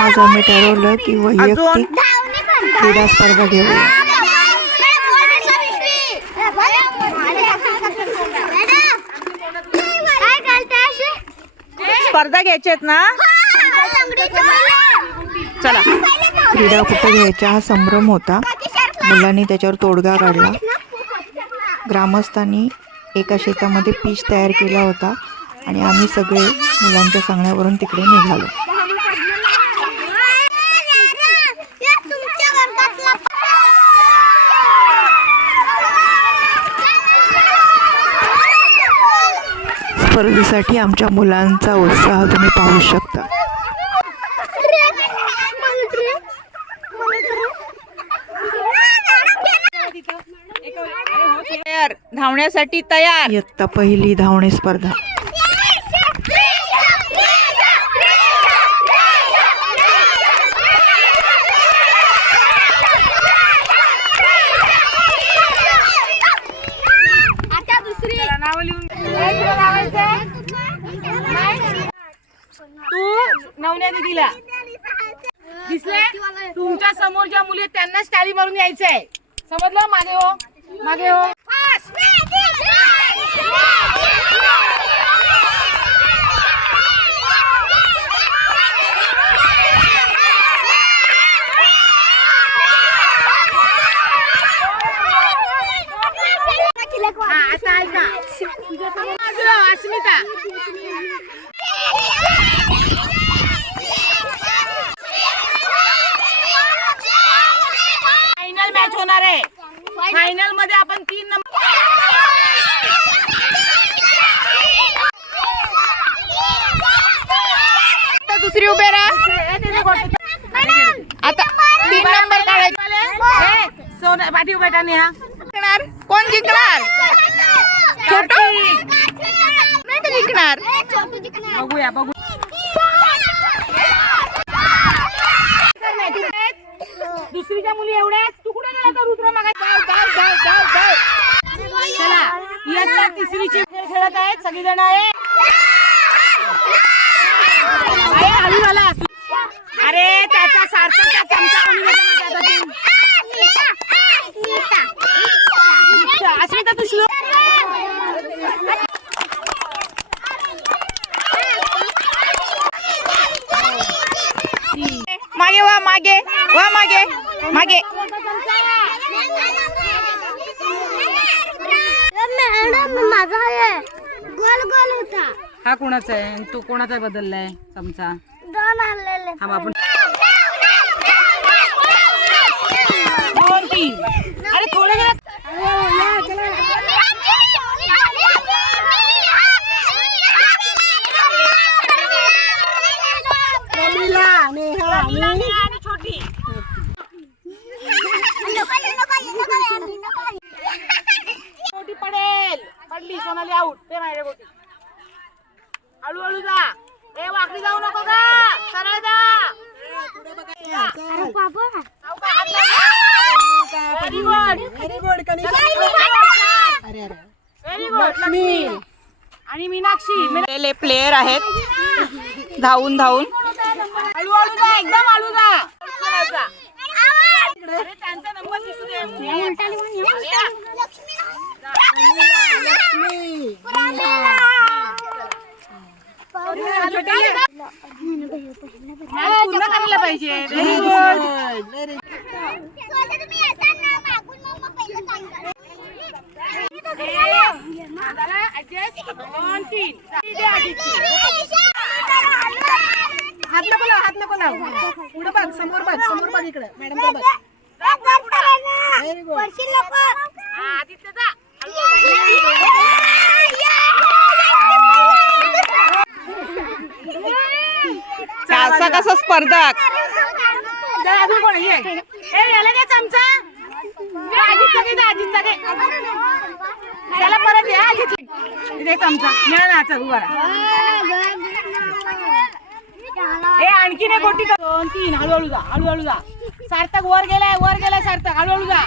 आज आम्ही ठरवलं की वैयक्तिक क्रीडा स्पर्धा घेऊया. स्पर्धा घ्यायच्यात ना. चला, क्रीडा कुठे घ्यायचा हा संभ्रम होता. मुलांनी त्याच्यावर तोडगा काढला. ग्रामस्थांनी एका शेतामध्ये पिच तयार केला होता आणि आम्ही सगळे मुलांच्या सांगण्यावरून तिकडे निघालो. स्पर्धेसाठी आमच्या मुलांचा उत्साह तुम्ही पाहू शकता. धावण्यासाठी तयार. इयत्ता पहिली धावणे स्पर्धा. तू नवन्या दिदीला दिसले. तुमच्या समोर ज्या मुली आहेत त्यांनाच टाळी मारून यायचंय. समजलं? मागे हो, मागे हो. आता ऐका, अस्मिता फायनल मॅच होणार आहे. फायनल मध्ये आपण 3 नंबर. दुसरी उभे राहा. आता 3 नंबर काढायचे. सोना पाठी उभा टाकणे. हा जिंकणार कोण? जिंकणार छोटू नाही का जिंकणार? बघूया बघू. दुसरीच्या मुली एवढ्याच. तू कुठे गेला तर रुद्र मागा. चला, इयत्ता तिसरीची खेळत आहेत सगळीजण आहे. हळू झाला. अरे त्याचा सार्थकचा चमचा कोणी अस्मिता तू श्लोक मागे वा, मागे वा, मागे मागे. माझा गोल गोल होता. हा कोणाचा आहे? तू कोणाचा बदललाय चमचा? 2 आणलेले. हा आपण 2 3. अरे थोडं वेळ. छोटी गोटी पडेल. पडली. सोनाली आऊट. ते माझ्या गोटी. हळूहळू जा. ए वाकडी जाऊ नको का. सरळ जा. Very good, very good. Very good. Lakshmi आणि मीनाक्षी प्लेयर आहेत. धावून धावून हळूहळू जा. एकदम हळू जा. अरे त्यांचा नंबर दिसू दे. पूर्ण करायला पाहिजे. Very good. हात नको लाव, हात नको लाव. पुढे बघ, समोर बघ, समोर बघ. इकडे मॅडम बघ. Very good. आदित्य जा. असा कसा स्पर्धक. अजून कोण ये. याला काय चमचा. आजीचा दे, आजीचा दे. त्याला परत या. आजीचा चमचा मिळा ना. चल उभा राहा. ए आणखी नाही गोटी. 2 3. हळूहळू जा, हळूहळू जा. सार्थक वर गेलाय, वर गेलाय सार्थक. हळूहळू जा.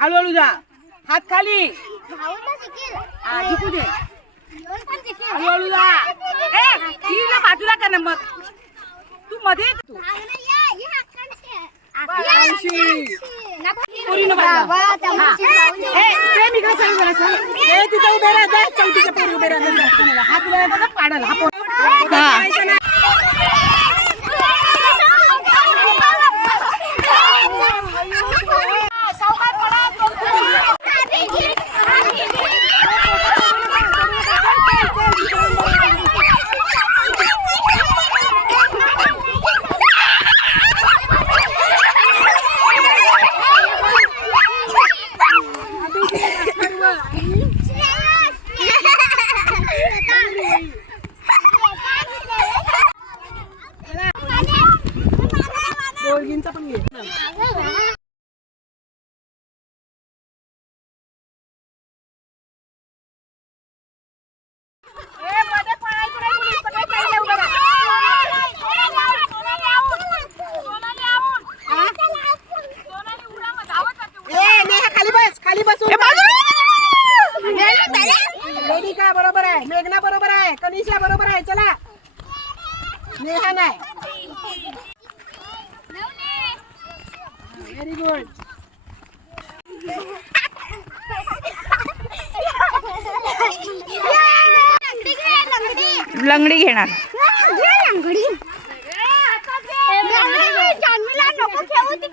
हळूहळू जा. हात खाली हा, झुकू दे हळूहळू जा. तिला बाजूला कर ना मग तू मध्ये ये तू. पोरीनं बाजूला. हा. प्रेम इकडे सांग जरासं. तिथे उभे राहा जा. चौथीच्या पोरी उभे राहा जा. हा तुला येतो ना पाडायला. हा पोर. करायचं नाही. सावकाश पडा. दोघींचा पण घे. खाली बस. खाली बसून वेदिका बरोबर आहे. मेघना बरोबर आहे. कनिषा बरोबर आहे. चला नेहा नाही. Very good. लंगडी घेणार. नको खेळू ती